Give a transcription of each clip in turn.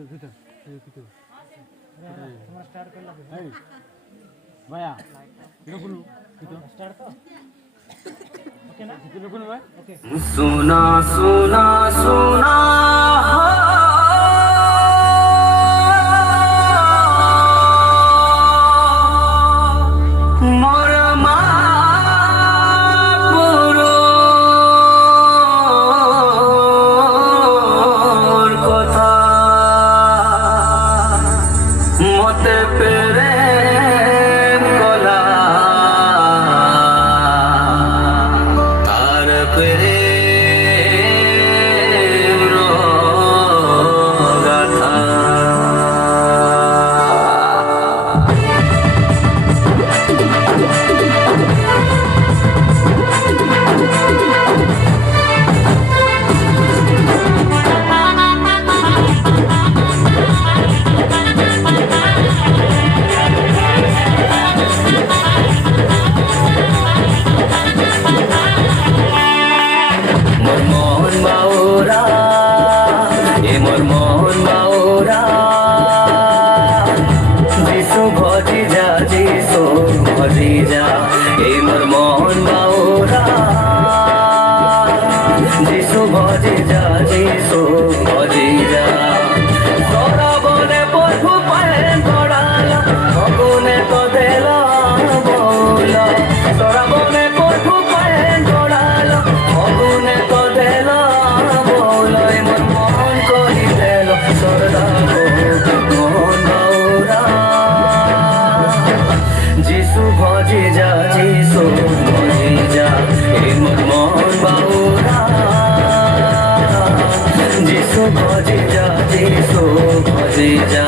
तुम्हारा स्टार्ट कर लगे भैया स्टार्ट तो ओके ना ओके सुना सुना सुना मोर मापुरोर কথা মতে প্রেম গলা তার প্রেম গাথা ভজিজা এই মোর মন বাউরা যিশু ভজিজা যিশু ভজিজা তোরা বলে প্রভু পায়ে গড়াল ভগুনে তো দেল বৌল তোরা বলে প্রভু পায়ে গড়াল ভগুনে তো দেল বৌল মোর মন করি দেল সরদা মন বাউরা যিশু ভজিজা যিশু ভজিজা এই মোর মন বাউরা যিশু ভজিজা যিশু ভজিজা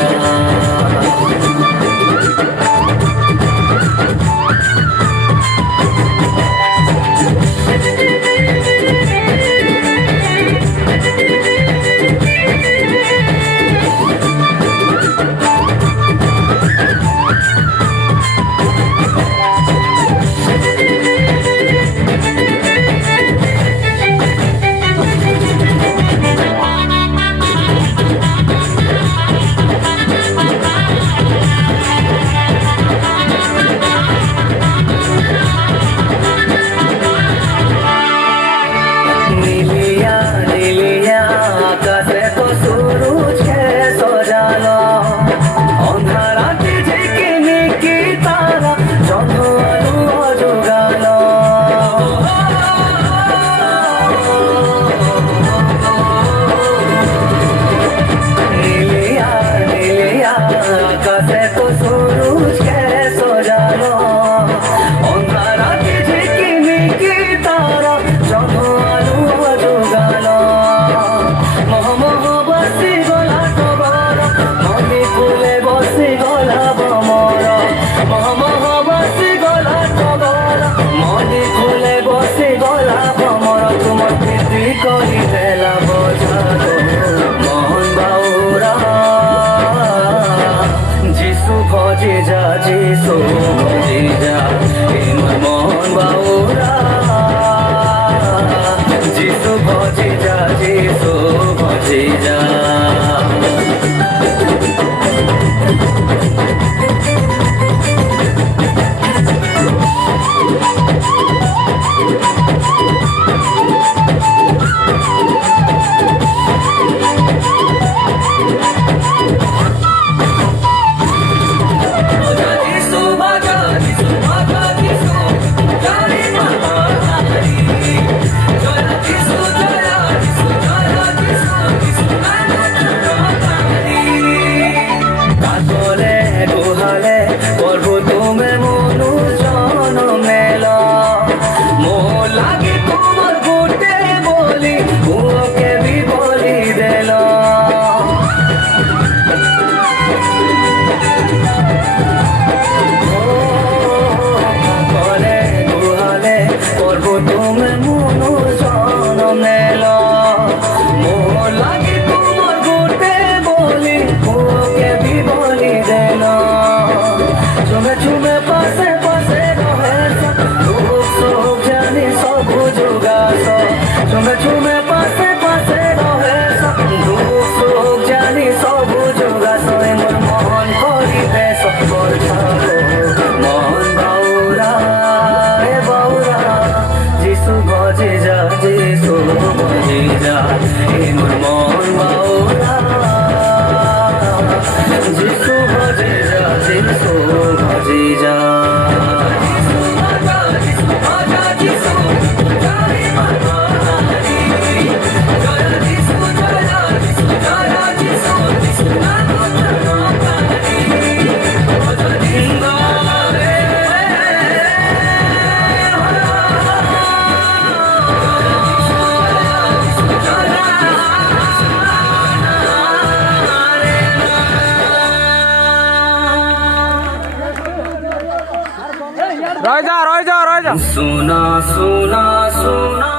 सुना सुना सुना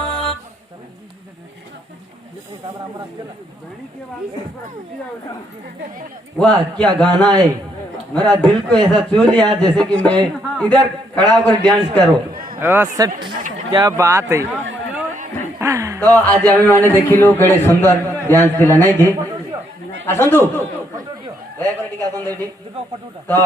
वाह क्या गाना है। मेरा दिल को ऐसा छू लिया जैसे कि मैं इधर खड़ा होकर डांस करो। क्या बात है। तो आज आम्ही माने देखिलु केडे सुंदर डांस दिला नहीं की आसंतु दया कर टिके आसंतु एठी तो